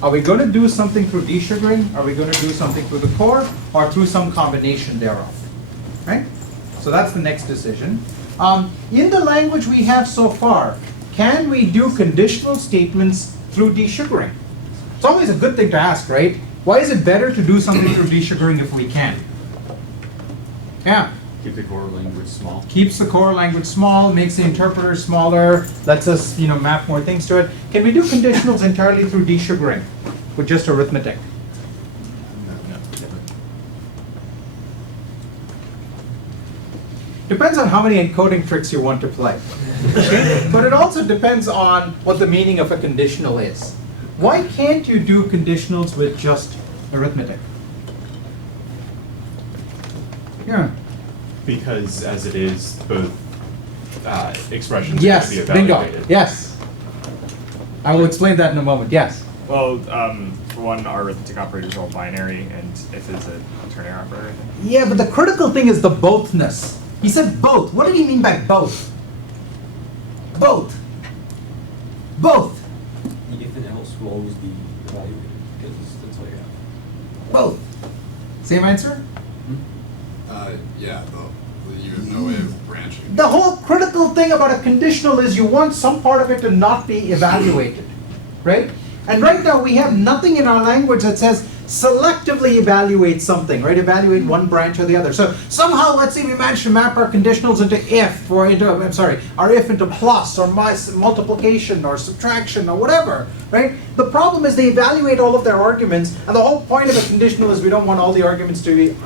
Are we going to do something through desugaring? Are we going to do something through the core? Or through some combination thereof? Right? So that's the next decision. In the language we have so far, can we do conditional statements through desugaring? It's always a good thing to ask, right? Why is it better to do something through desugaring if we can? Yeah. Keep the core language small. Keeps the core language small, makes the interpreter smaller, lets us, map more things to it. Can we do conditionals entirely through desugaring with just arithmetic? No. Depends on how many encoding tricks you want to play. Okay? But it also depends on what the meaning of a conditional is. Why can't you do conditionals with just arithmetic? Yeah. Because as it is, both expressions Yes, can be bingo. evaluated. Yes. I will explain that in a moment. Yes. Well, for one, our arithmetic operators are all binary, and if it's a ternary operator, I think. Yeah, but the critical thing is the bothness. He said both. What did he mean by both? Both. Both. If it helps close the evaluator, because that's all you have. Both. Same answer? Yeah, though you have no way of branching. The whole critical thing about a conditional is you want some part of it to not be evaluated, right? And right now we have nothing in our language that says selectively evaluate something, right? Evaluate one branch or the other. So somehow, let's say we manage to map our conditionals into if, or into, our if into plus, or multiplication, or subtraction, or whatever, right? The problem is they evaluate all of their arguments, and the whole point of a conditional is we don't want all the arguments to be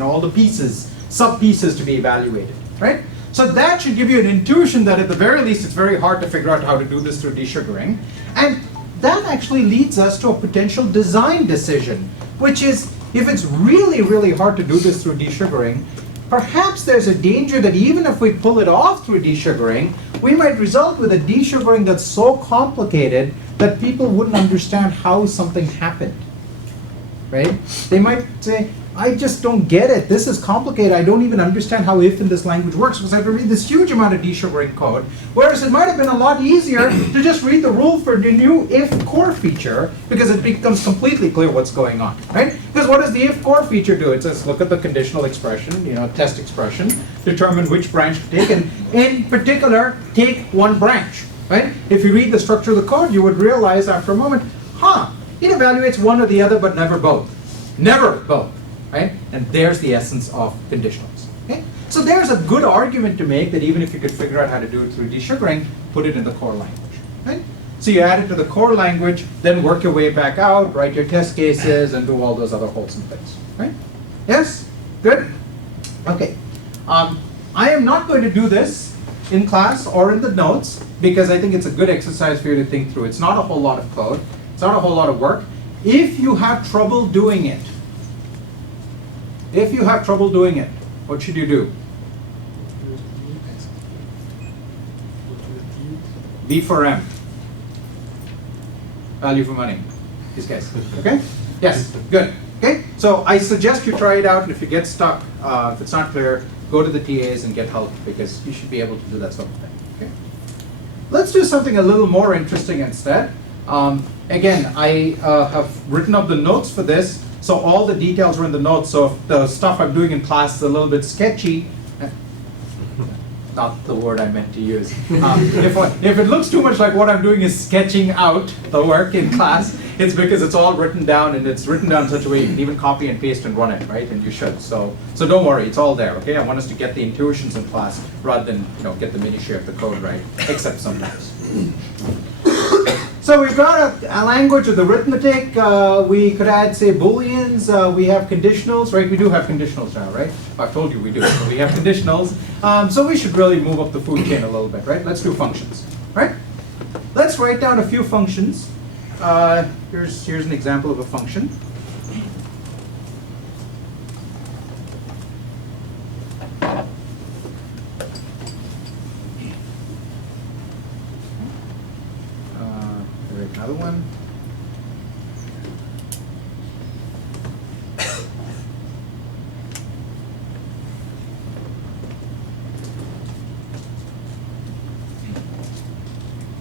all the pieces, sub-pieces to be evaluated, right? So that should give you an intuition that at the very least it's very hard to figure out how to do this through desugaring. And that actually leads us to a potential design decision, which is if it's really, really hard to do this through desugaring, perhaps there's a danger that even if we pull it off through desugaring, we might result with a desugaring that's so complicated that people wouldn't understand how something happened, right? They might say, I just don't get it. This is complicated. I don't even understand how if in this language works because I have to read this huge amount of desugaring code. Whereas it might have been a lot easier to just read the rule for the new if core feature because it becomes completely clear what's going on, right? Because what does the if core feature do? It says look at the conditional expression, test expression, determine which branch to take, and in particular, take one branch, right? If you read the structure of the code, you would realize after a moment, it evaluates one or the other, but never both. Never both. Right? And there's the essence of conditionals. Okay? So there's a good argument to make that even if you could figure out how to do it through desugaring, put it in the core language. Right? So you add it to the core language, then work your way back out, write your test cases, and do all those other wholesome things. Right? Yes? Good? Okay. I am not going to do this in class or in the notes because I think it's a good exercise for you to think through. It's not a whole lot of code. It's not a whole lot of work. If you have trouble doing it, what should you do? V for M. Value for money. These guys. Okay? Yes. Good. Okay? So I suggest you try it out, and if you get stuck, if it's not clear, go to the TAs and get help because you should be able to do that sort of thing. Okay? Let's do something a little more interesting instead. Again, I have written up the notes for this. So all the details are in the notes. So if the stuff I'm doing in class is a little bit sketchy, not the word I meant to use. If it looks too much like what I'm doing is sketching out the work in class, it's because it's all written down and it's written down in such a way you can even copy and paste and run it, right? And you should. So don't worry, it's all there, okay? I want us to get the intuitions in class rather than get the minutiae of the code right, except sometimes. So we've got a language with arithmetic. We could add, say, booleans. We have conditionals, right? We do have conditionals now, right? I've told you we do. So we have conditionals. So we should really move up the food chain a little bit, right? Let's do functions, right? Let's write down a few functions. Here's an example of a function. Another one.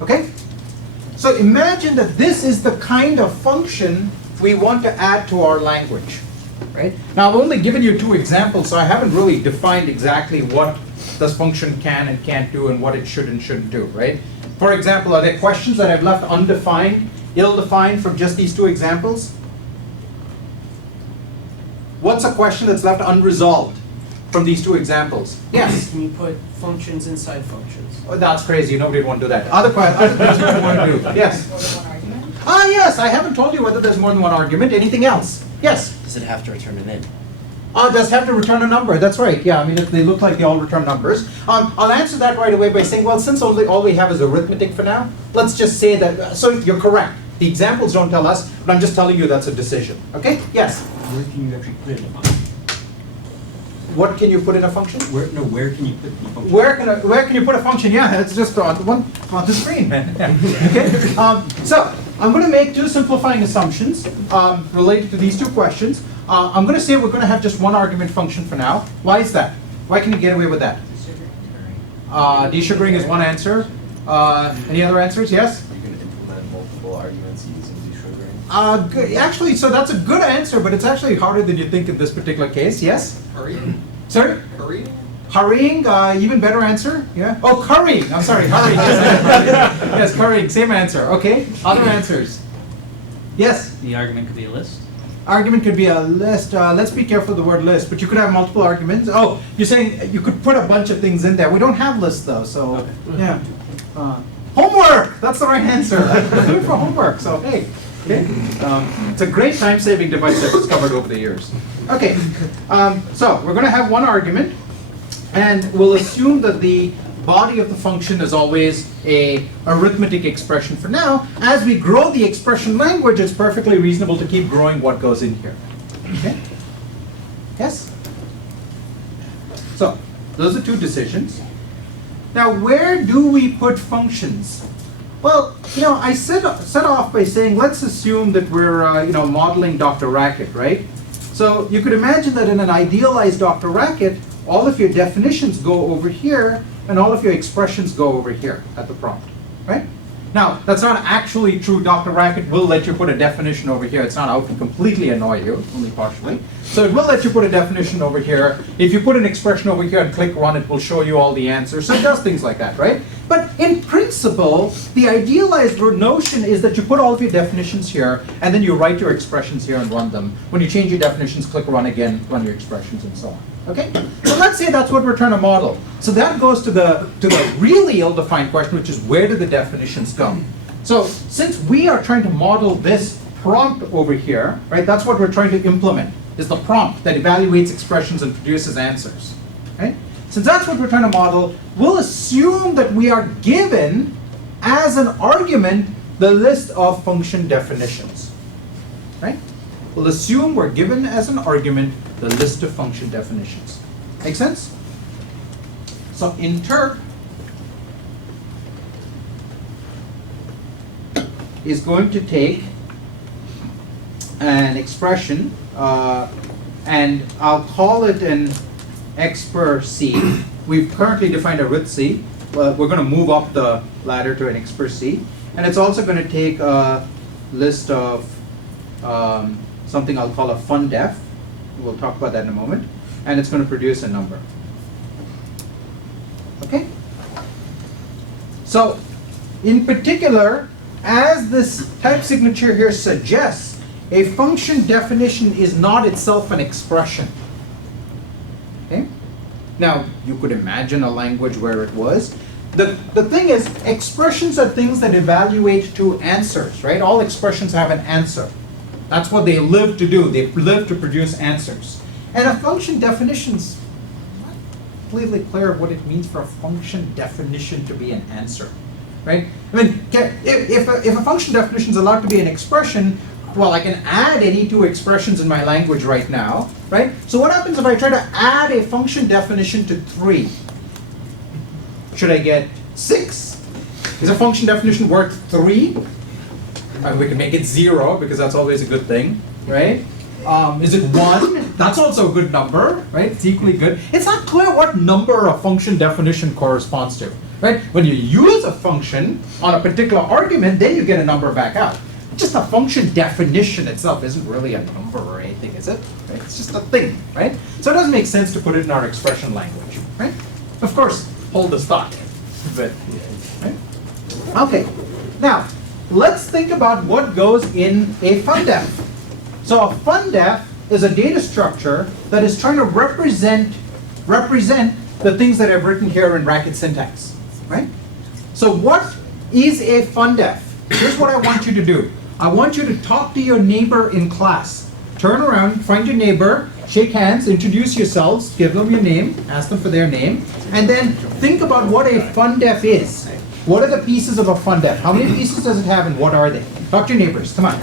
Okay? So imagine that this is the kind of function we want to add to our language, right? Now I've only given you 2 examples, so I haven't really defined exactly what this function can and can't do and what it should and shouldn't do, right? For example, are there questions that I've left undefined, ill-defined from just these 2 examples? What's a question that's left unresolved from these 2 examples? Yes? Can you put functions inside functions? Oh, that's crazy. Nobody would want to do that. Other questions you want to do? Yes? More than one argument? Ah, yes. I haven't told you whether there's more than one argument. Anything else? Yes? Does it have to return an int? Does have to return a number. That's right. Yeah, I mean, if they look like they all return numbers. I'll answer that right away by saying, well, since all we have is arithmetic for now, let's just say that, so you're correct. The examples don't tell us, but I'm just telling you that's a decision. Okay? Yes? Where can you actually put it in a function? What can you put in a function? Where can you put the function? Where can you put a function? Yeah, it's just on the screen. Okay. So I'm going to make 2 simplifying assumptions related to these 2 questions. I'm going to say we're going to have just one argument function for now. Why is that? Why can you get away with that? Desugaring is one answer. Any other answers? Yes. You can implement multiple arguments using desugaring. Actually, so that's a good answer, but it's actually harder than you think in this particular case. Yes. Hurrying? Sorry. Hurrying? Hurrying, even better answer, yeah? Oh, currying, I'm sorry, hurrying, yes, yes, currying, same answer, okay? Other answers? Yes? The argument could be a list. Argument could be a list, let's be careful of the word list, but you could have multiple arguments. Oh, you're saying you could put a bunch of things in there. We don't have lists though, so, yeah. Homework, that's the right answer. Do it for homework, so hey. Okay. It's a great time-saving device I've discovered over the years. Okay, so we're going to have one argument, and we'll assume that the body of the function is always a arithmetic expression for now. As we grow the expression language, it's perfectly reasonable to keep growing what goes in here. Okay? Yes? So, those are 2 decisions. Now, where do we put functions? Well, I set off by saying, let's assume that we're, modeling Dr. Racket, right? So you could imagine that in an idealized Dr. Racket, all of your definitions go over here, and all of your expressions go over here at the prompt, right? Now, that's not actually true. Dr. Racket will let you put a definition over here. It's not out to completely annoy you, only partially. So it will let you put a definition over here. If you put an expression over here and click run, it will show you all the answers. So it does things like that, right? But in principle, the idealized notion is that you put all of your definitions here, and then you write your expressions here and run them. When you change your definitions, click run again, run your expressions, and so on. Okay? So let's say that's what we're trying to model. So that goes to the really ill-defined question, which is where do the definitions go? So since we are trying to model this prompt over here, right, that's what we're trying to implement, is the prompt that evaluates expressions and produces answers, right? Since that's what we're trying to model, we'll assume that we are given, as an argument, the list of function definitions, right? We'll assume we're given as an argument the list of function definitions. Make sense? So interp is going to take an expression, and I'll call it an x per c. We've currently defined a with c. We're going to move up the ladder to an x per c. And it's also going to take a list of something I'll call a fun def. We'll talk about that in a moment. And it's going to produce a number. Okay? So, in particular, as this type signature here suggests, a function definition is not itself an expression. Okay? Now, you could imagine a language where it was. The thing is, expressions are things that evaluate to answers, right? All expressions have an answer. That's what they live to do. They live to produce answers. And a function definition's not completely clear what it means for a function definition to be an answer, right? I mean, if a function definition is allowed to be an expression, well, I can add any 2 expressions in my language right now, right? So what happens if I try to add a function definition to 3? Should I get 6? Is a function definition worth 3? We can make it 0 because that's always a good thing, right? Is it 1? That's also a good number, right? It's equally good. It's not clear what number a function definition corresponds to. right? When you use a function on a particular argument, then you get a number back out. Just a function definition itself isn't really a number or anything, is it? Right? It's just a thing, right? So it doesn't make sense to put it in our expression language, right? Of course, hold this thought, but, right? Okay, now, let's think about what goes in a fundef. So a fundef is a data structure that is trying to represent the things that I've written here in bracket syntax, right? So what is a fundef? Here's what I want you to do. I want you to talk to your neighbor in class. Turn around, find your neighbor, shake hands, introduce yourselves, give them your name, ask them for their name, and then think about what a fundef is. What are the pieces of a fundef? How many pieces does it have and what are they? Talk to your neighbors, come on.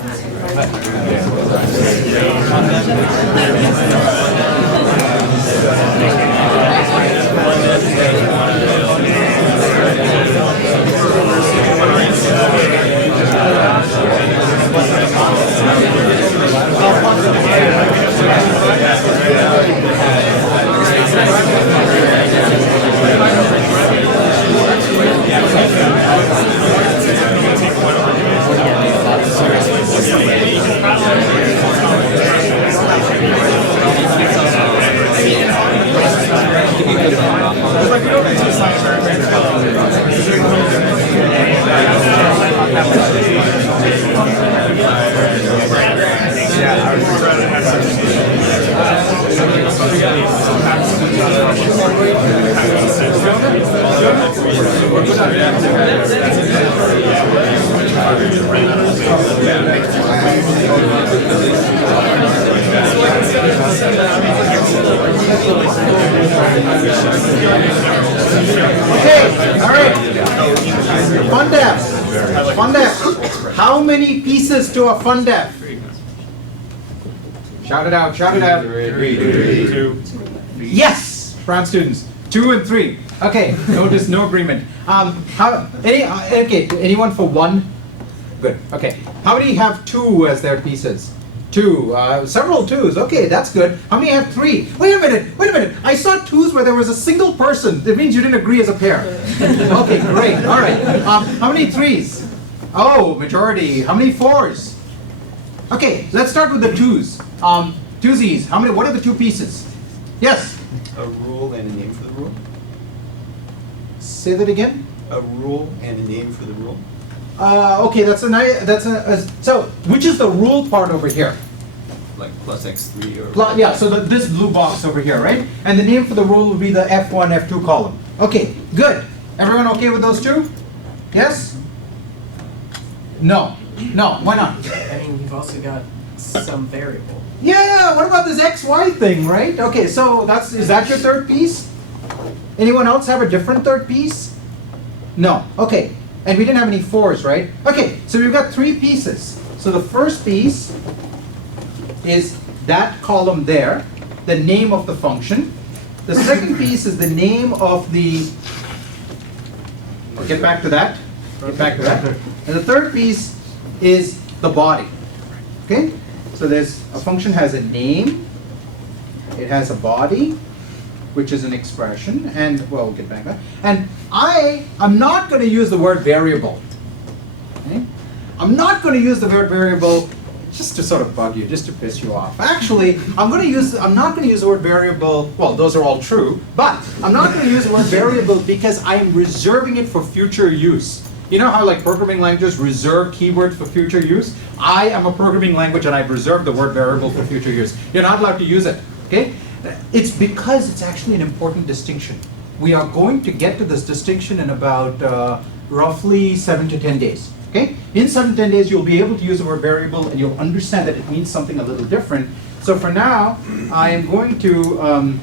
Okay, all right. Fundef. How many pieces to a fundef? Shout it out, shout it out. 2. Yes, Brown students. 2 and 3. Okay, no agreement. Okay, anyone for 1? Good, okay. How many have 2 as their pieces? 2, several 2s, okay, that's good. How many have 3? Wait a minute. I saw 2s where there was a single person. That means you didn't agree as a pair. Okay, great, all right. How many 3s? Oh, majority. How many 4s? Okay, let's start with the 2s. 2sies, what are the 2 pieces? Yes? A rule and a name for the rule? Say that again? A rule and a name for the rule? Okay, so which is the rule part over here? Like plus x3 or... Yeah, so this blue box over here, right? And the name for the rule would be the F1, F2 column. Okay, good. Everyone okay with those 2? Yes? No. No, why not? I mean, you've also got some variable. Yeah, what about this XY thing, right? Okay, so is that your 3rd piece? Anyone else have a different 3rd piece? No, okay. And we didn't have any 4s, right? Okay, so we've got 3 pieces. So the first piece is that column there, the name of the function. The second piece is the name of the, I'll get back to that. And the third piece is the body. Okay? So a function has a name, it has a body, which is an expression, and well, we'll get back to that. And I'm not going to use the word variable. Okay? I'm not going to use the word variable just to sort of bug you, just to piss you off. Actually, I'm not going to use the word variable. Well, those are all true, but I'm not going to use the word variable because I'm reserving it for future use. You know how like programming languages reserve keywords for future use? I am a programming language and I've reserved the word variable for future use. You're not allowed to use it. Okay? It's because it's actually an important distinction. We are going to get to this distinction in about roughly 7 to 10 days. Okay? In 7 to 10 days, you'll be able to use the word variable and you'll understand that it means something a little different. So for now, I am going to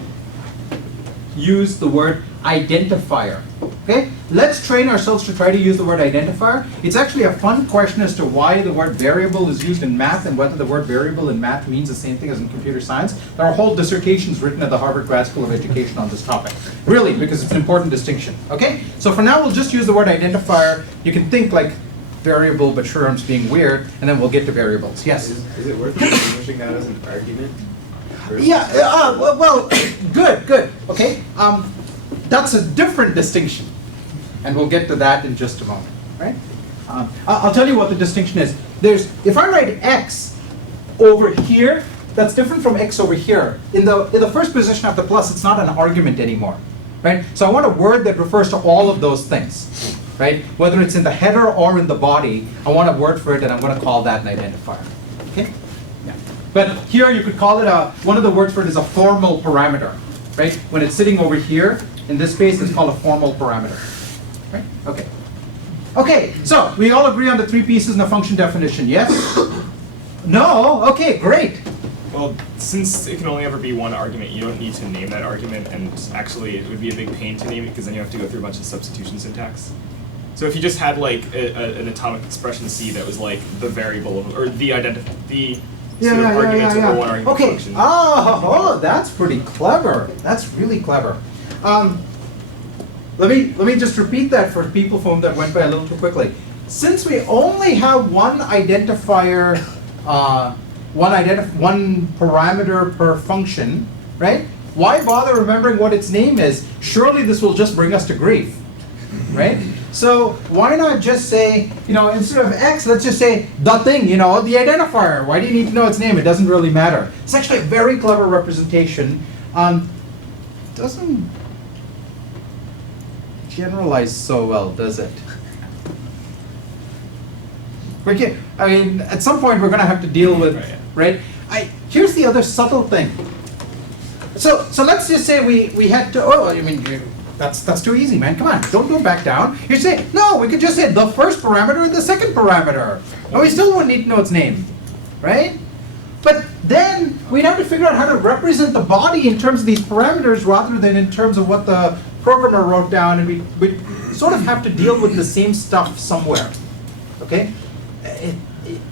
use the word identifier. Okay? Let's train ourselves to try to use the word identifier. It's actually a fun question as to why the word variable is used in math and whether the word variable in math means the same thing as in computer science. There are whole dissertations written at the Harvard Grad School of Education on this topic. Really, because it's an important distinction. Okay? So for now, we'll just use the word identifier. You can think like variable, but terms being weird, and then we'll get to variables. Yes? Is it worth distinguishing that as an argument? Yeah, well, good. Okay, that's a different distinction. And we'll get to that in just a moment, right? I'll tell you what the distinction is. If I write x over here, that's different from x over here. In the first position of the plus, it's not an argument anymore, right? So I want a word that refers to all of those things, right? Whether it's in the header or in the body, I want a word for it, and I'm going to call that an identifier, okay? Yeah. But here you could call it one of the words for it is a formal parameter, right? When it's sitting over here, in this case, it's called a formal parameter, right? Okay. Okay, so we all agree on the three pieces in the function definition, yes? No? Okay, great. Well, since it can only ever be one argument, you don't need to name that argument, and actually it would be a big pain to name it because then you have to go through a bunch of substitution syntax. So if you just had like an atomic expression C that was like the variable of, or the argument of the one argument Okay. function. Oh, that's pretty clever. That's really clever. Let me just repeat that for people for whom that went by a little too quickly. Since we only have one identifier, one parameter per function, right? Why bother remembering what its name is? Surely this will just bring us to grief, right? So why not just say, instead of x, let's just say the thing, the identifier. Why do you need to know its name? It doesn't really matter. It's actually a very clever representation. Doesn't generalize so well, does it? At some point we're going to have to deal with, right? Here's the other subtle thing. So let's just say we had to, that's too easy, man. Come on, don't go back down. You say, no, we could just say the first parameter and the second parameter. And we still wouldn't need to know its name, right? But then we'd have to figure out how to represent the body in terms of these parameters rather than in terms of what the programmer wrote down, and we sort of have to deal with the same stuff somewhere, okay?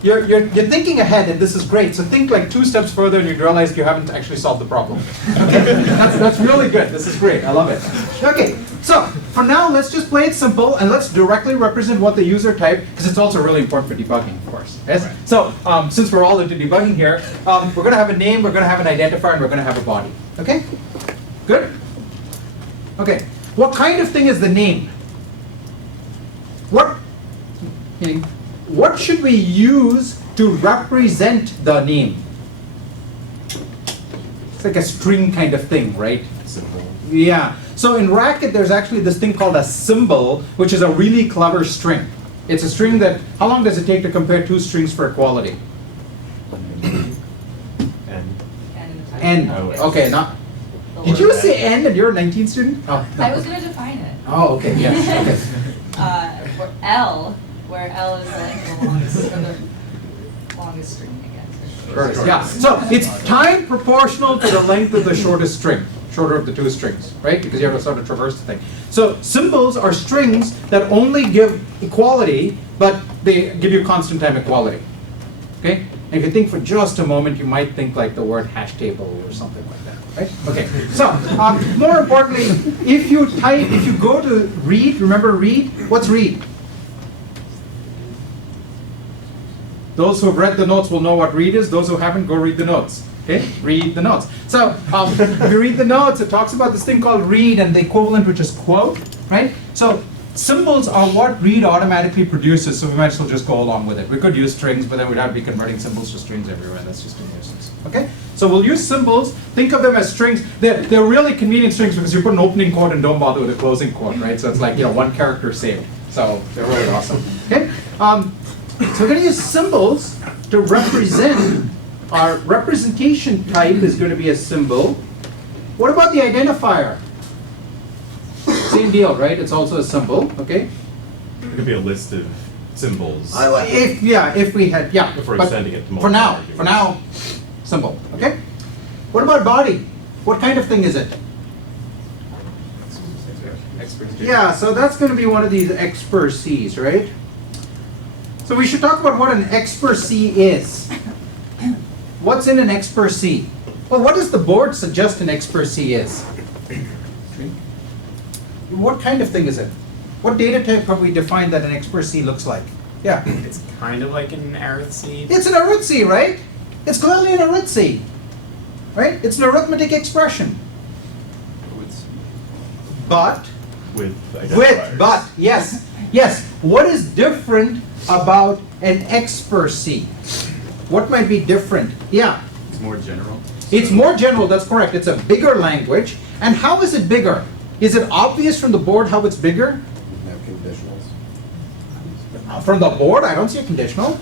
You're thinking ahead, and this is great. So think like 2 steps further, and you realize you haven't actually solved the problem. Okay? That's really good. This is great. I love it. Okay, so for now, let's just play it simple, and let's directly represent what the user typed, because it's also really important for debugging, of course. Yes? Right. So since we're all into debugging here, we're going to have a name, we're going to have an identifier, and we're going to have a body. Okay? Good? Okay. What kind of thing is the name? What should we use to represent the name? It's like a string kind of thing, right? Symbol. Yeah. So in Racket, there's actually this thing called a symbol, which is a really clever string. It's a string that, how long does it take to compare 2 strings for equality? N. Okay, now, did you say N and you're a 19 student? Oh, no. I was going to define it. Oh, okay, yes, okay. For L, where L is the length of the longest string, I guess. Shortest, yeah. So it's time proportional to the length of the shortest string, shorter of the 2 strings, right? Because you have to sort of traverse the thing. So symbols are strings that only give equality, but they give you constant time equality. Okay? And if you think for just a moment, you might think like the word hash table or something like that, right? Okay. So more importantly, if you go to read, remember read? What's read? Those who have read the notes will know what read is. Those who haven't, go read the notes. Okay? Read the notes. So if you read the notes, it talks about this thing called read and the equivalent, which is quote, right? So symbols are what read automatically produces, so we might as well just go along with it. We could use strings, but then we'd have to be converting symbols to strings everywhere. That's just a nuisance. Okay? So we'll use symbols. Think of them as strings. They're really convenient strings because you put an opening quote and don't bother with a closing quote, right? So it's like, 1 character saved. So they're really awesome. Okay? So we're going to use symbols to represent. Our representation type is going to be a symbol. What about the identifier? Same deal, right? It's also a symbol, okay? It could be a list of symbols. If we had, yeah. If we're but extending it to for multiple now, symbol, okay? What about body? What kind of thing is it? Yeah, so that's going to be one of these expercies, right? So we should talk about what an expercy is. What's in an expercy? Well, what does the board suggest an expercy is? What kind of thing is it? What data type have we defined that an expercy looks like? Yeah. It's kind of like an arithmetic. It's an arithmetic, right? It's clearly an arithmetic, right? It's an arithmetic expression. But With identifiers. With, but, yes, yes. What is different about an X per C? What might be different? Yeah. It's more general. It's more general, that's correct. It's a bigger language. And how is it bigger? Is it obvious from the board how it's bigger? You have conditionals. From the board, I don't see a conditional.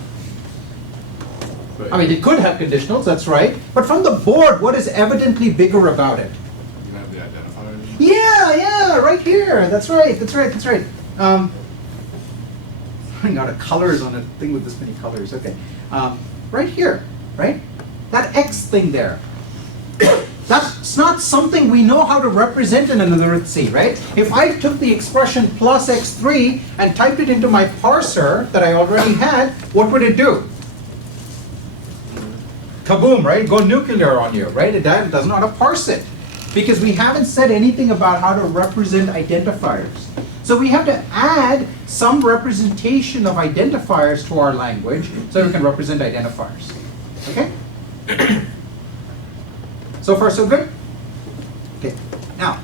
But I mean, it could have conditionals, that's right. But from the board, what is evidently bigger about it? You can have the identifier. Yeah, right here. That's right, that's right, that's right. I got a colors on a thing with this many colors. Okay. Right here, right? That X thing there. That's not something we know how to represent in an arithmetic, right? If I took the expression plus x3 and typed it into my parser that I already had, what would it do? Kaboom, right? Go nuclear on you, right? It doesn't know how to parse it because we haven't said anything about how to represent identifiers. So we have to add some representation of identifiers to our language so we can represent identifiers. Okay? So far, so good? Okay. Now,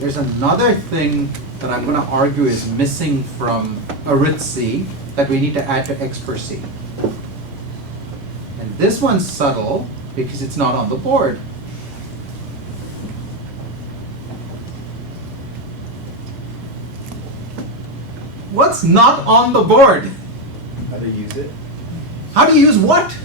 there's another thing that I'm going to argue is missing from arithmetic that we need to add to X per C. And this one's subtle because it's not on the board. What's not on the board? how to use it, How do you use what?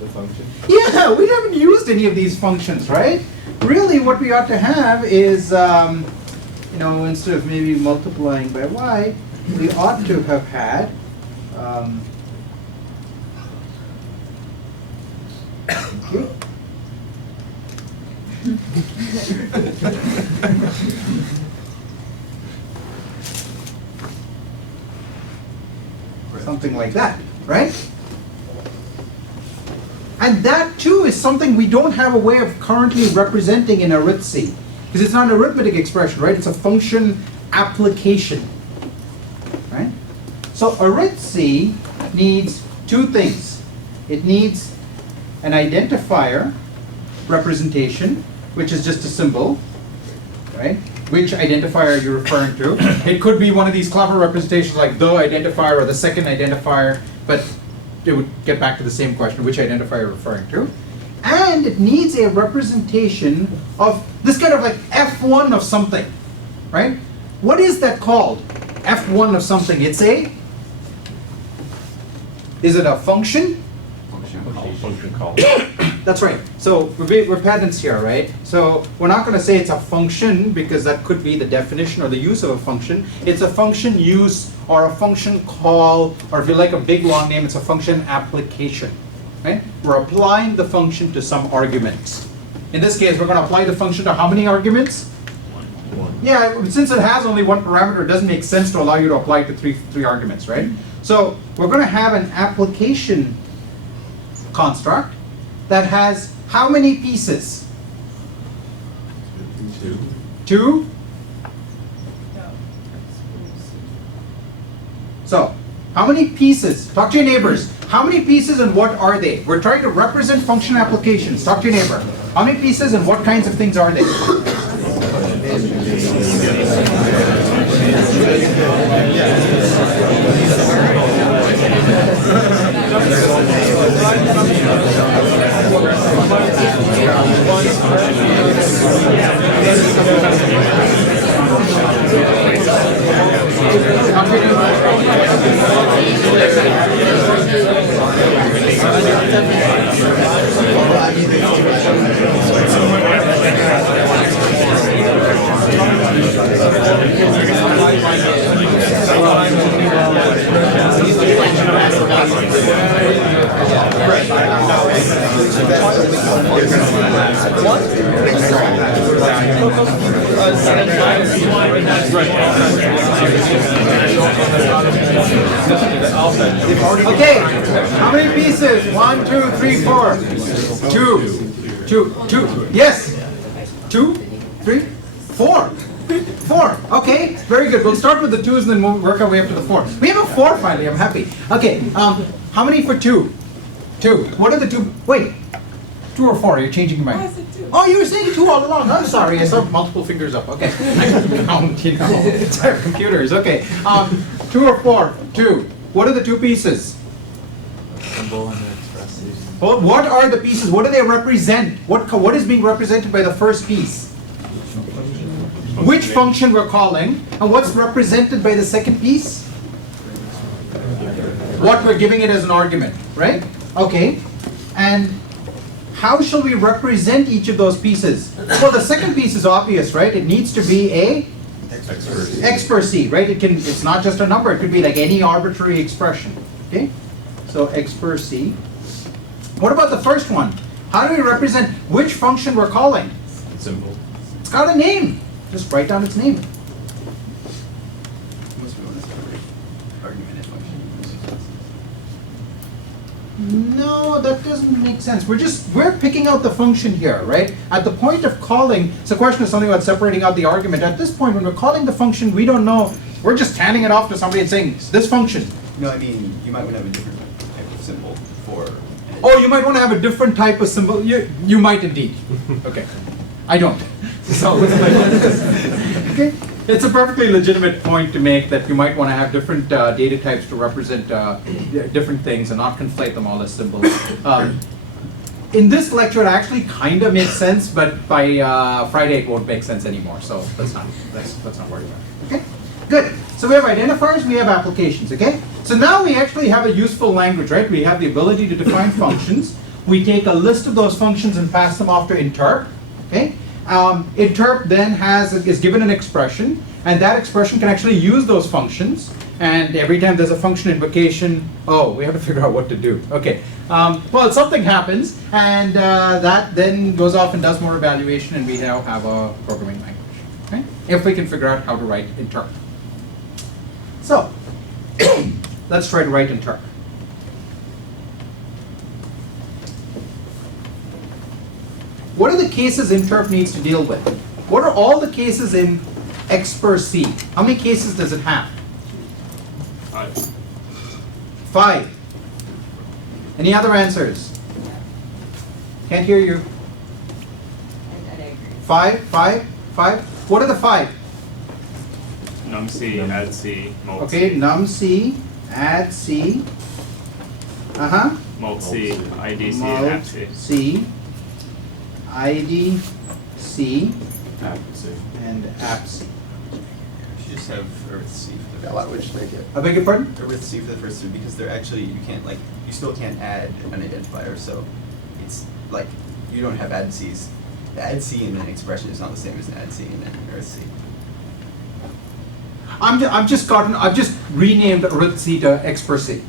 the function. Yeah, we haven't used any of these functions, right? Really, what we ought to have is, you know, instead of maybe multiplying by y, we ought to have had thank you. Something like that, right? And that too is something we don't have a way of currently representing in arithmetic. Because it's not an arithmetic expression, right? It's a function application, right? So arithmetic needs two things. It needs an identifier representation, which is just a symbol, right? Which identifier are you referring to? It could be one of these clever representations like the identifier or the second identifier, but it would get back to the same question, which identifier you're referring to. And it needs a representation of this kind of like F1 of something, right? What is that called? F1 of something. It's a, is it a function? Function call. That's right. So we're pedants here, right? So we're not going to say it's a function because that could be the definition or the use of a function. It's a function use or a function call, or if you like a big long name, it's a function application, right? We're applying the function to some arguments. In this case, we're going to apply the function to how many arguments? One. Yeah, since it has only one parameter, it doesn't make sense to allow you to apply it to three arguments, right? So we're going to have an application construct that has how many pieces? Two? So, how many pieces? Talk to your neighbors. How many pieces and what are they? We're trying to represent function applications. Talk to your neighbor. How many pieces and what kinds of things are they? Okay, how many pieces? 1, 2, 3, 4. Two. Yes. 2, 3, 4. 4. Okay, very good. We'll start with the 2s and then we'll work our way up to the 4. We have a 4 finally. I'm happy. Okay. How many for 2? 2. What are the 2? Wait. 2 or 4? You're changing your mind. Why is it 2? Oh, you were saying 2 all along. I'm sorry. I saw multiple fingers up. Okay. I can count, you know. Sorry, computers. Okay. 2 or 4? 2. What are the 2 pieces? Symbol and the expressive. Well, what are the pieces? What do they represent? What is being represented by the first piece? Which function we're calling, and what's represented by the second piece? What we're giving it as an argument, right? Okay. And how shall we represent each of those pieces? Well, the second piece is obvious, right? It needs to be a x per c, right? It's not just a number. It could be like any arbitrary expression. Okay? So x per c. What about the first one? How do we represent which function we're calling? Symbol. It's got a name. Just write down its name. Most people want to separate argument and function. No, that doesn't make sense. We're picking out the function here, right? At the point of calling, so the question is something about separating out the argument. At this point, when we're calling the function, we don't know. We're just handing it off to somebody and saying, this function. No, I mean, you might want to have a different type of symbol for. Oh, you might want to have a different type of symbol. You might indeed. Okay. I don't. So what's my point? Okay. It's a perfectly legitimate point to make that you might want to have different data types to represent different things and not conflate them all as symbols. In this lecture, it actually kind of makes sense, but by Friday it won't make sense anymore. So let's not worry about it. Okay. Good. So we have identifiers, we have applications. Okay. So now we actually have a useful language, right? We have the ability to define functions. We take a list of those functions and pass them off to interp. Okay. Interp then is given an expression, and that expression can actually use those functions. And every time there's a function invocation, oh, we have to figure out what to do. Okay. Well, something happens, and that then goes off and does more evaluation, and we now have a programming language. Okay? If we can figure out how to write interp. So, let's try to write interp. What are the cases interp needs to deal with? What are all the cases in x per c? How many cases does it have? 5. 5. Any other answers? Can't hear you. I agree. 5, 5, 5. What are the 5? Num C, add C, mult Okay, C. num c, add c, Mult C, ID C, and mult app C. c, id c, Accuracy. and app c. You should just have arith C for the first two. I beg your pardon? Arith C for the first two because they're actually, you still can't add an identifier, so it's like, you don't have add C's. The add C in an expression is not the same as an add C in an arith C. I've just renamed arith c to x per c.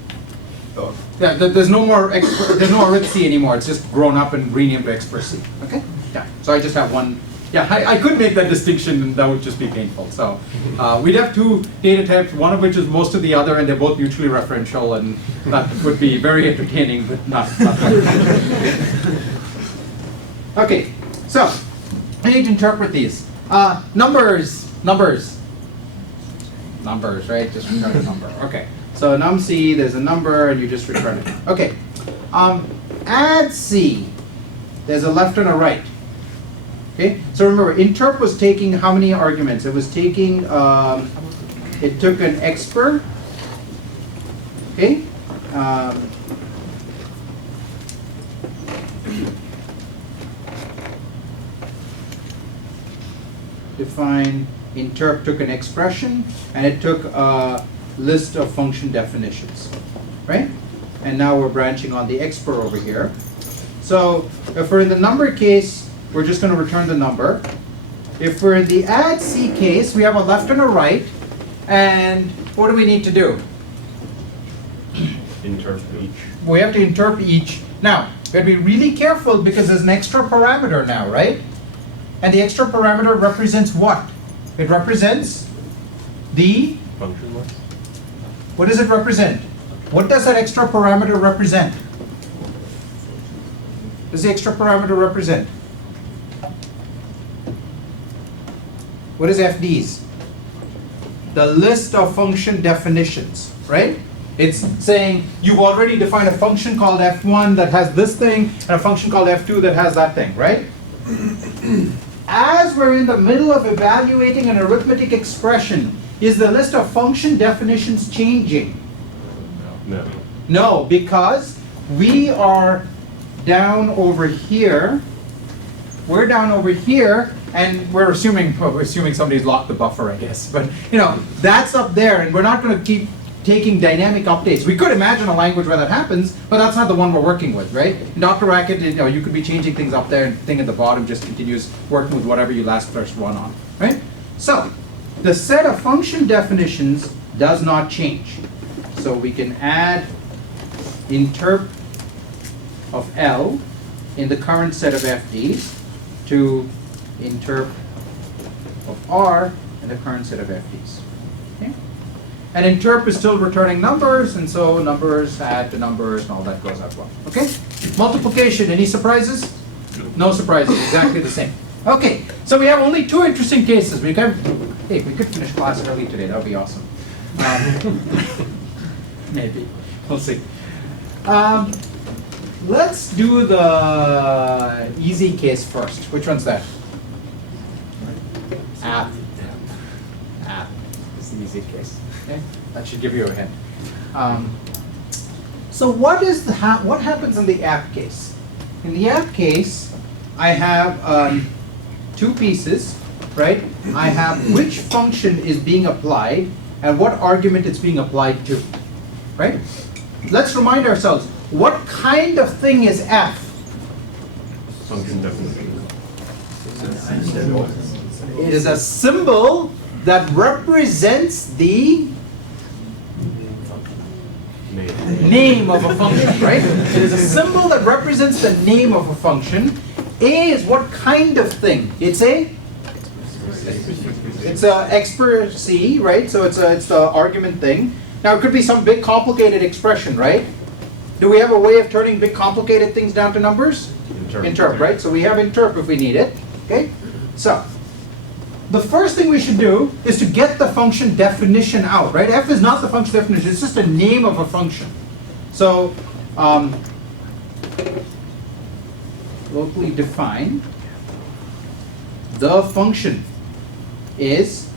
Oh, Yeah, there's no more there's no arith c anymore. It's just grown up and renamed to x per c. Okay? Yeah. So I just have one. Yeah, I could make that distinction, and that would just be painful. So we'd have 2 data types, one of which is most of the other, and they're both mutually referential, and that would be very entertaining, but not Okay. So I need to interpret these numbers, right? Just return a number. Okay. So num c, there's a number, and you just return it. Okay. Add c, there's a left and a right. Okay. So remember, interp was taking how many arguments? It was taking. It took an expr. Okay. Define. Interp took an expression, and it took a list of function definitions, right? And now we're branching on the expr over here. So if we're in the number case, we're just going to return the number. If we're in the add c case, we have a left and a right, and what do we need to do? Interp each. We have to interp each. Now, we have to be really careful because there's an extra parameter now, right? And the extra parameter represents what? It represents the, Function list. what does it represent? What does that extra parameter represent? What does the extra parameter represent? What is FDs? The list of function definitions, right? It's saying you've already defined a function called f1 that has this thing and a function called f2 that has that thing, right? As we're in the middle of evaluating an arithmetic expression, is the list of function definitions changing? No. No, because we are down over here. We're down over here, and we're assuming somebody's locked the buffer, I guess. But that's up there, and we're not going to keep taking dynamic updates. We could imagine a language where that happens, but that's not the one we're working with, right? In Dr. Racket, you could be changing things up there, and the thing at the bottom just continues working with whatever you last pressed one on, right? So the set of function definitions does not change. So we can add interp of L in the current set of FDs to interp of R in the current set of FDs. Okay? And interp is still returning numbers, and so numbers add to numbers and all that goes out well. Okay? Multiplication, any surprises? No surprises, exactly the same. Okay, so we have only two interesting cases. Hey, we could finish class early today, that would be awesome. Maybe, we'll see. Let's do the easy case first. Which one's that? App. App is the easy case. Okay, that should give you a hint. So what happens in the app case? In the app case, I have two pieces, right? I have which function is being applied and what argument it's being applied to, right? Let's remind ourselves, what kind of thing is f? Function definition. It is a symbol that represents the name of a function, right? It is a symbol that represents the name of a function. A is what kind of thing? It's a expressy, right? So it's the argument thing. Now it could be some big complicated expression, right? Do we have a way of turning big complicated things down to numbers? Interp, right? So we have interp if we need it. Okay? So the first thing we should do is to get the function definition out, right? F is not the function definition, it's just a name of a function. So locally define the function is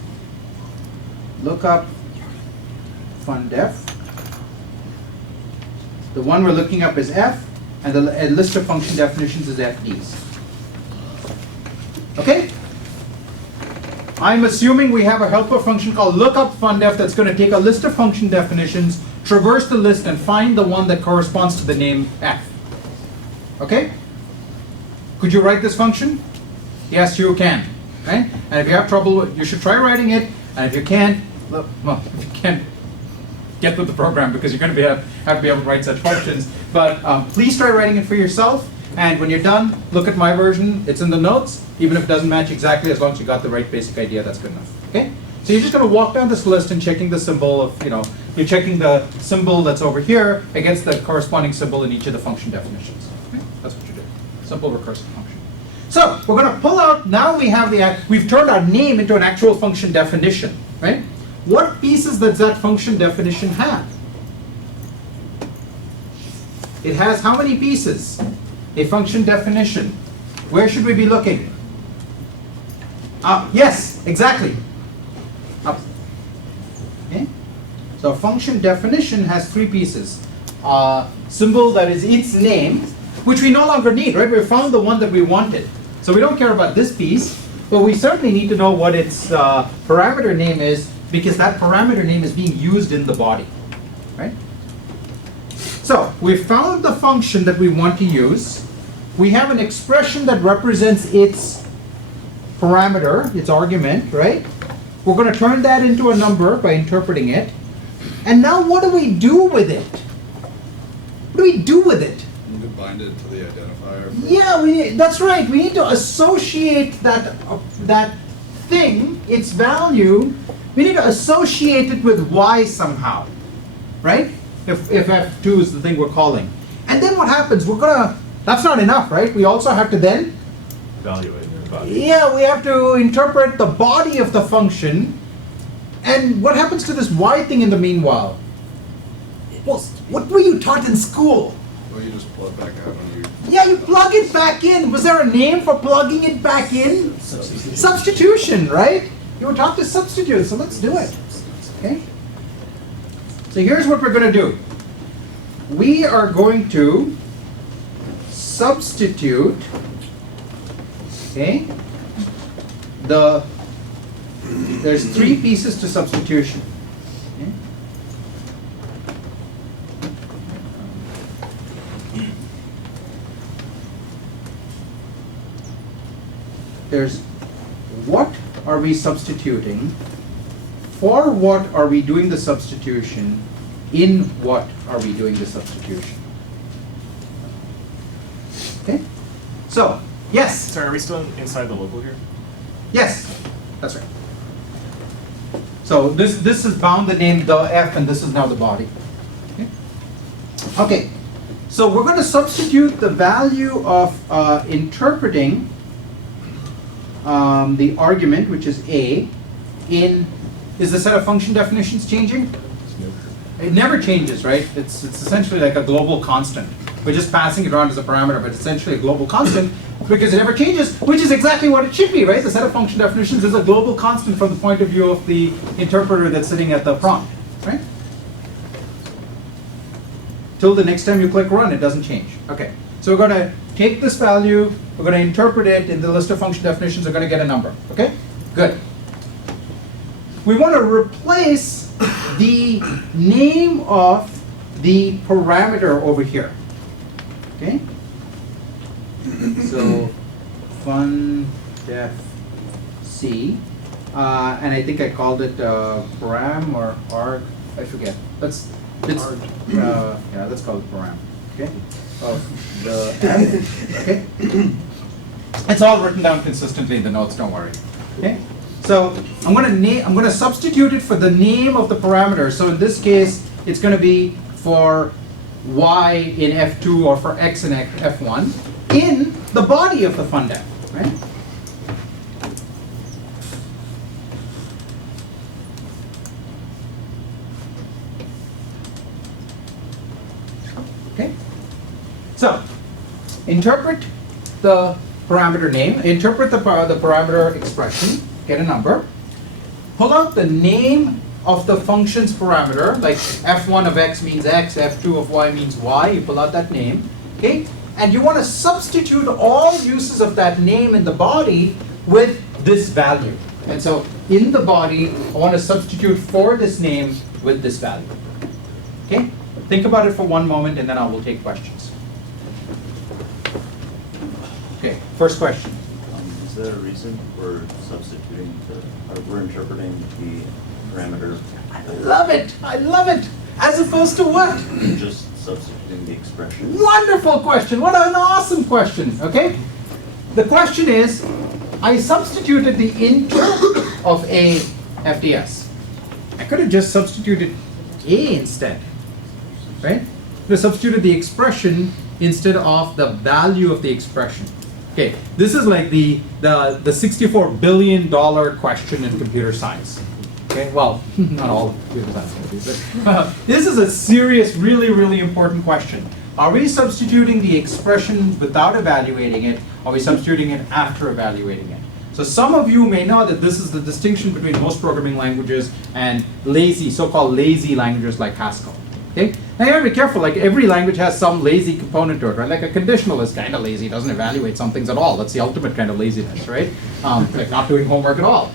lookup fundef. The one we're looking up is f, and the list of function definitions is fd's. Okay? I'm assuming we have a helper function called lookup fundef that's going to take a list of function definitions, traverse the list, and find the one that corresponds to the name f. Okay? Could you write this function? Yes, you can. Right? And if you have trouble, you should try writing it. And if you can't, well, if you can't, get with the program because you're going to have to be able to write such functions. But please try writing it for yourself. And when you're done, look at my version. It's in the notes. Even if it doesn't match exactly, as long as you got the right basic idea, that's good enough. Okay? So you're just going to walk down this list and checking the symbol of, you're checking the symbol that's over here against the corresponding symbol in each of the function definitions. Okay? That's what you do. Simple recursive function. So we're going to pull out, now we've turned our name into an actual function definition, right? What pieces does that function definition have? It has how many pieces? A function definition. Where should we be looking? Yes, exactly. Up. Okay? So a function definition has three pieces. Symbol that is its name, which we no longer need, right? We found the one that we wanted. So we don't care about this piece, but we certainly need to know what its parameter name is, because that parameter name is being used in the body, right? So we found the function that we want to use. We have an expression that represents its parameter, its argument, right? We're going to turn that into a number by interpreting it. And now what do we do with it? What do we do with it? You need to bind it to the identifier. Yeah, that's right. We need to associate that thing, its value. We need to associate it with y somehow, right? If f2 is the thing we're calling. And then what happens? That's not enough, right? We also have to then Evaluate the body. Yeah, we have to interpret the body of the function. And what happens to this y thing in the meanwhile? Well, what were you taught in school? Well, you just plug back out when you. Yeah, you plug it back in. Was there a name for plugging it back in? Substitution, right? You were taught to substitute, so let's do it. Okay? So here's what we're going to do. We are going to substitute, okay? There's 3 pieces to substitution. Okay? There's what are we substituting, for what are we doing the substitution, in what are we doing the substitution. Okay? So, yes? Sorry, are we still inside the local here? Yes, that's right. So this is bound the name the F and this is now the body. Okay? Okay, so we're going to substitute the value of interpreting the argument, which is A, in, is the set of function definitions changing? It never changes, right? It's essentially like a global constant. We're just passing it around as a parameter, but it's essentially a global constant because it never changes, which is exactly what it should be, right? The set of function definitions is a global constant from the point of view of the interpreter that's sitting at the prompt, right? Till the next time you click run, it doesn't change. Okay, so we're going to take this value, we're going to interpret it in the list of function definitions, we're going to get a number, okay? Good. We want to replace the name of the parameter over here, okay? So fun def C, and I think I called it param or arg, I forget. Let's yeah, let's call it param, okay? Of the f, okay? It's all written down consistently in the notes, don't worry, okay? So I'm going to substitute it for the name of the parameter. So in this case, it's going to be for y in f2 or for x in f1 in the body of the fun def, right? Okay. So interpret the parameter name, interpret the parameter expression, get a number, pull out the name of the function's parameter, like f1 of x means x, f2 of y means y, you pull out that name, okay? And you want to substitute all uses of that name in the body with this value. And so in the body, I want to substitute for this name with this value. Okay? Think about it for one moment and then I will take questions. Okay, first question. Is there a reason we're substituting or we're interpreting the parameter? I love it! I love it! As opposed to what? Just substituting the expression. Wonderful question! What an awesome question! Okay? The question is, I substituted the input of A FDS. I could have just substituted A instead, right? I could have substituted the expression instead of the value of the expression. Okay, this is like the $64 billion question in computer science. Okay, well, not all of computer science, but this is a serious, really, really important question. Are we substituting the expression without evaluating it? Are we substituting it after evaluating it? So some of you may know that this is the distinction between most programming languages and lazy, so-called lazy languages like Haskell. Okay? Now you have to be careful, like every language has some lazy component to it, right? Like a conditional is kind of lazy, doesn't evaluate some things at all. That's the ultimate kind of laziness, right? Like not doing homework at all.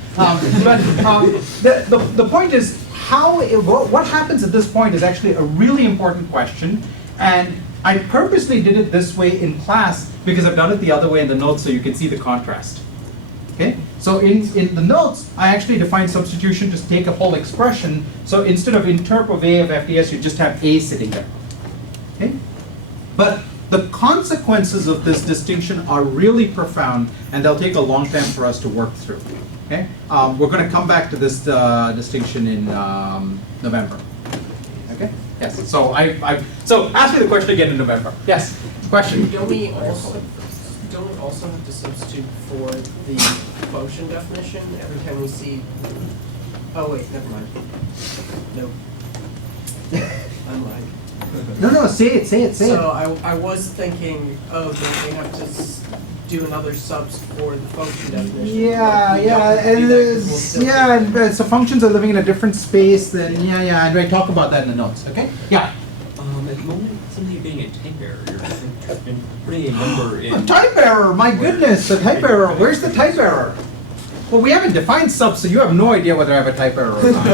The point is, what happens at this point is actually a really important question, and I purposely did it this way in class because I've done it the other way in the notes so you can see the contrast. Okay? So in the notes, I actually defined substitution to take a whole expression. So instead of interp of A of FDS, you just have A sitting there. Okay? But the consequences of this distinction are really profound, and they'll take a long time for us to work through. Okay? We're going to come back to this distinction in November. Okay? Yes. So so ask me the question again in November. Yes. Question. Don't we also have to substitute for the function definition every time we see? Oh wait, never mind. Nope. I'm lying. No, say it. So I was thinking, oh, they have to do another subs for the function definition. Yeah, We don't have to and do that 'cause we'll still do it. and so functions are living in a different space than, and I talk about that in the notes, okay? Yeah. At the moment, it seems you're getting a type error. You're putting a number in. A type error, my goodness, a type error. Where's the type error? Well, we haven't defined subs, so you have no idea whether I have a type error or not.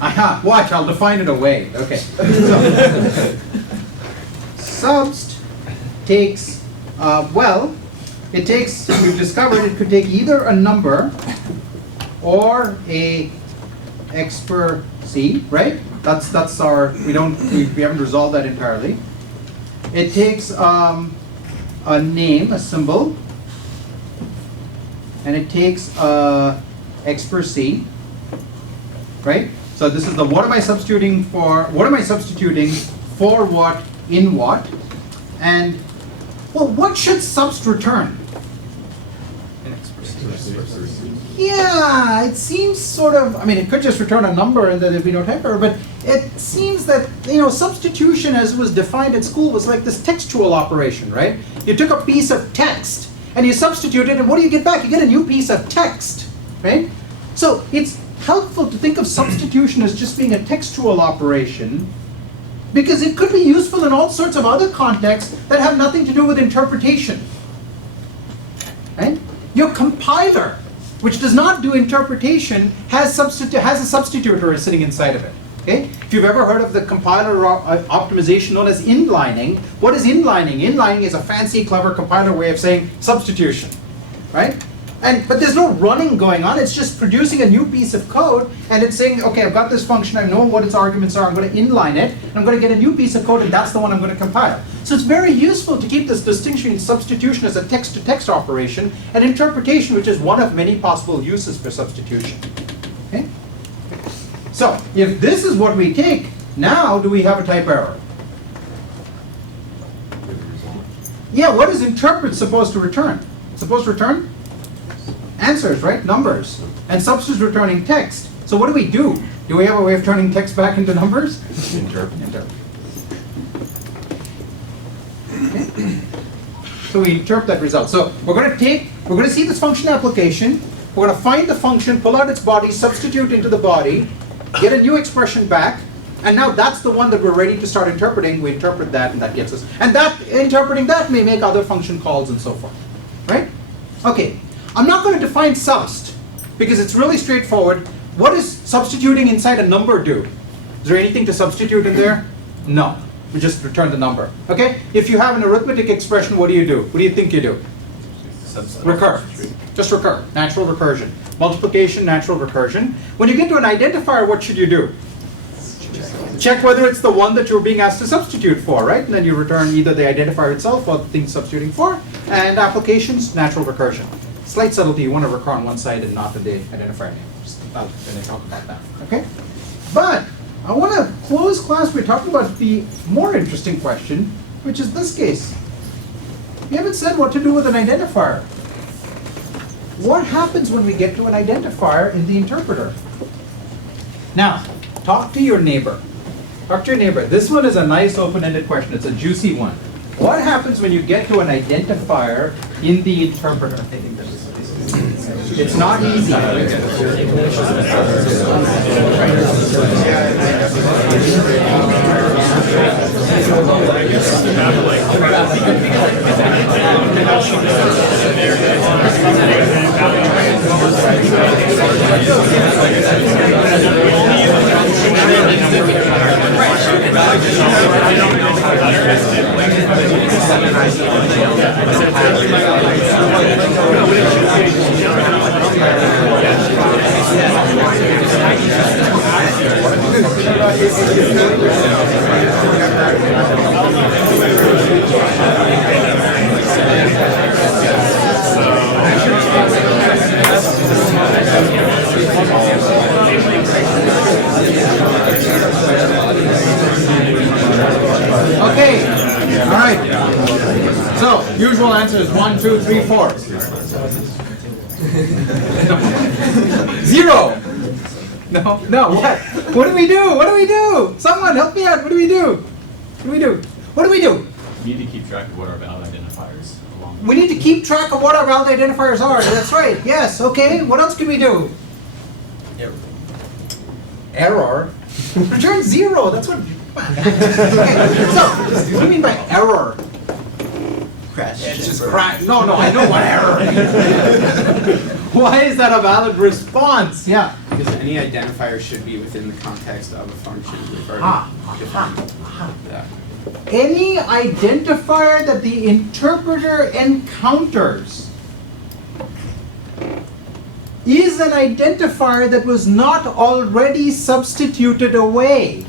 Aha, watch, I'll define it away. Okay. So, subst takes, we've discovered it could take either a number or a x per c, right? That's our, we haven't resolved that entirely. It takes a name, a symbol, and it takes x per c, right? So this is the what am I substituting for what in what, and well, what should subst return? Yeah, it seems sort of, I mean, it could just return a number and then there'd be no type error, but it seems that, substitution as was defined in school was like this textual operation, right? You took a piece of text and you substitute it, and what do you get back? You get a new piece of text, right? So it's helpful to think of substitution as just being a textual operation, because it could be useful in all sorts of other contexts that have nothing to do with interpretation, right? Your compiler, which does not do interpretation, has a substitutor sitting inside of it. Okay? If you've ever heard of the compiler optimization known as inlining, what is inlining? Inlining is a fancy, clever compiler way of saying substitution, right? But there's no running going on. It's just producing a new piece of code, and it's saying, okay, I've got this function, I know what its arguments are, I'm going to inline it, and I'm going to get a new piece of code, and that's the one I'm going to compile. So it's very useful to keep this distinction in substitution as a text-to-text operation, and interpretation, which is one of many possible uses for substitution. Okay? So if this is what we take, now do we have a type error? Yeah, what is interpret supposed to return? It's supposed to return answers, right? Numbers. And subst is returning text. So what do we do? Do we have a way of turning text back into numbers? Interpret. Okay. So we interpret that result. So we're going to see this function application. We're going to find the function, pull out its body, substitute into the body, get a new expression back, and now that's the one that we're ready to start interpreting. We interpret that, and that gets us. And that interpreting that may make other function calls and so forth, right? Okay. I'm not going to define subst because it's really straightforward. What does substituting inside a number do? Is there anything to substitute in there? No. We just return the number. Okay? If you have an arithmetic expression, what do you do? What do you think you do? Recur. Just recur. Natural recursion. Multiplication, natural recursion. When you get to an identifier, what should you do? Check whether it's the one that you're being asked to substitute for, right? And then you return either the identifier itself or the thing substituting for. And applications, natural recursion. Slight subtlety, you want to recur on one side and not in the identifier name. Then I talk about that, okay? But I want to close class. We're talking about the more interesting question, which is this case. We haven't said what to do with an identifier. What happens when we get to an identifier in the interpreter? Now, talk to your neighbor. Talk to your neighbor. This one is a nice open-ended question. It's a juicy one. What happens when you get to an identifier in the interpreter? It's not easy. Okay, all right. So, usual answer is 1, 2, 3, 4. 0. No, no, what? What do we do? What do we do? Someone help me out. What do we do? What do we do? What do we do? We need to keep track of what our valid identifiers along. We need to keep track of what our valid identifiers are. That's right. Yes. Okay. What else can we do? Error. Error. Return 0. That's what. Okay. So, what do you mean by error? Crash. It's just crash. No, no. I know what error means. Why is that a valid response? Yeah. Because any identifier should be within the context of a function. We've already defined that. Any identifier that the interpreter encounters is an identifier that was not already substituted away.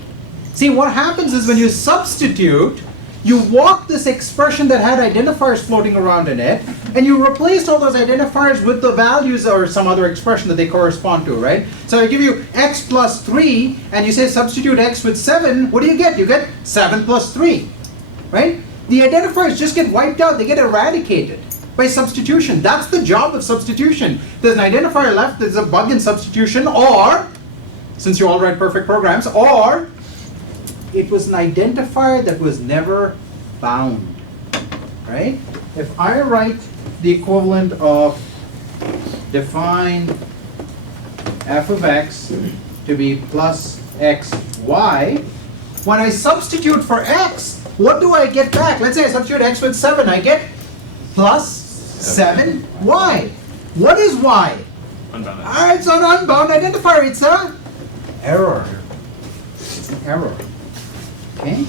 See, what happens is when you substitute, you walk this expression that had identifiers floating around in it, and you replaced all those identifiers with the values or some other expression that they correspond to, right? So I give you x plus 3, and you say substitute x with 7, what do you get? You get 7 plus 3, right? The identifiers just get wiped out, they get eradicated by substitution. That's the job of substitution. There's an identifier left, there's a bug in substitution, or, since you all write perfect programs, or it was an identifier that was never found, right? If I write the equivalent of define f of x to be plus xy, when I substitute for x, what do I get back? Let's say I substitute x with 7, I get plus 7y. What is y? Unbound. It's an unbound identifier, it's a error. It's an error. Okay?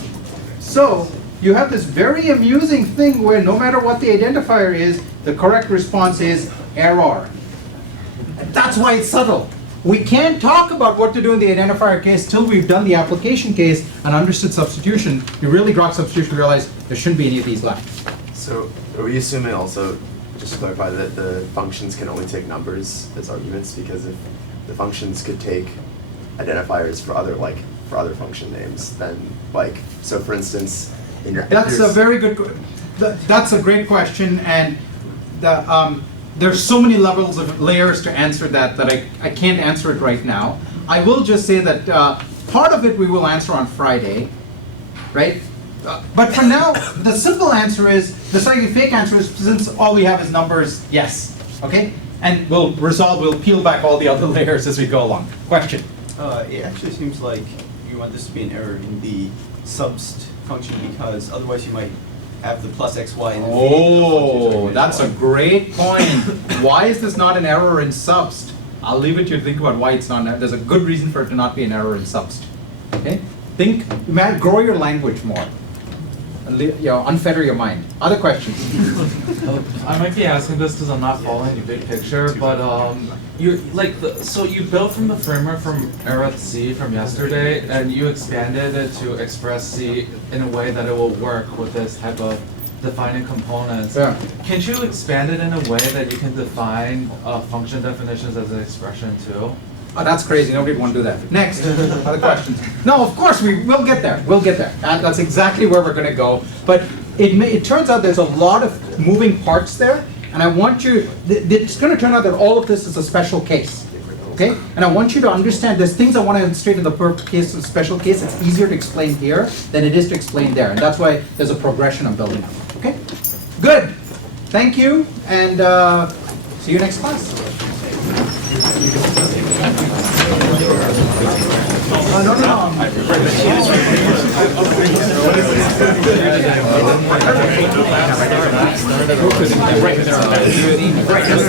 So, you have this very amusing thing where no matter what the identifier is, the correct response is error. And that's why it's subtle. We can't talk about what to do in the identifier case till we've done the application case and understood substitution. You really grok substitution, realize there shouldn't be any of these left. So are we assuming also, just to clarify, that the functions can only take numbers as arguments? Because if the functions could take identifiers for other function names, then so for instance, in your That's a very good. That's a great question, and there's so many levels of layers to answer that I can't answer it right now. I will just say that part of it we will answer on Friday, right? But for now, the simple answer is, the slightly fake answer is, since all we have is numbers, yes, okay? And we'll peel back all the other layers as we go along. Question? It actually seems like you want this to be an error in the subst function, because otherwise you might have the plus xy in the Oh, that's a great point. Why is this not an error in subst? I'll leave it to you to think about why it's not. There's a good reason for it to not be an error in subst. Okay? Grow your language more. Unfetter your mind. Other questions? I might be asking this because I'm not following the big picture, but so you built from the framework from arith C from yesterday, and you expanded it to express C in a way that it will work with this type of defining components. Yeah. Can't you expand it in a way that you can define function definitions as an expression too? Oh, that's crazy. Nobody would want to do that. Next. Other questions? No, of course, we'll get there. We'll get there. That's exactly where we're going to go. But it turns out there's a lot of moving parts there. And I want you, it's going to turn out that all of this is a special case. Okay? And I want you to understand there's things I want to illustrate in the case of special case. It's easier to explain here than it is to explain there. And that's why there's a progression I'm building up. Okay? Good. Thank you. And see you next class. No.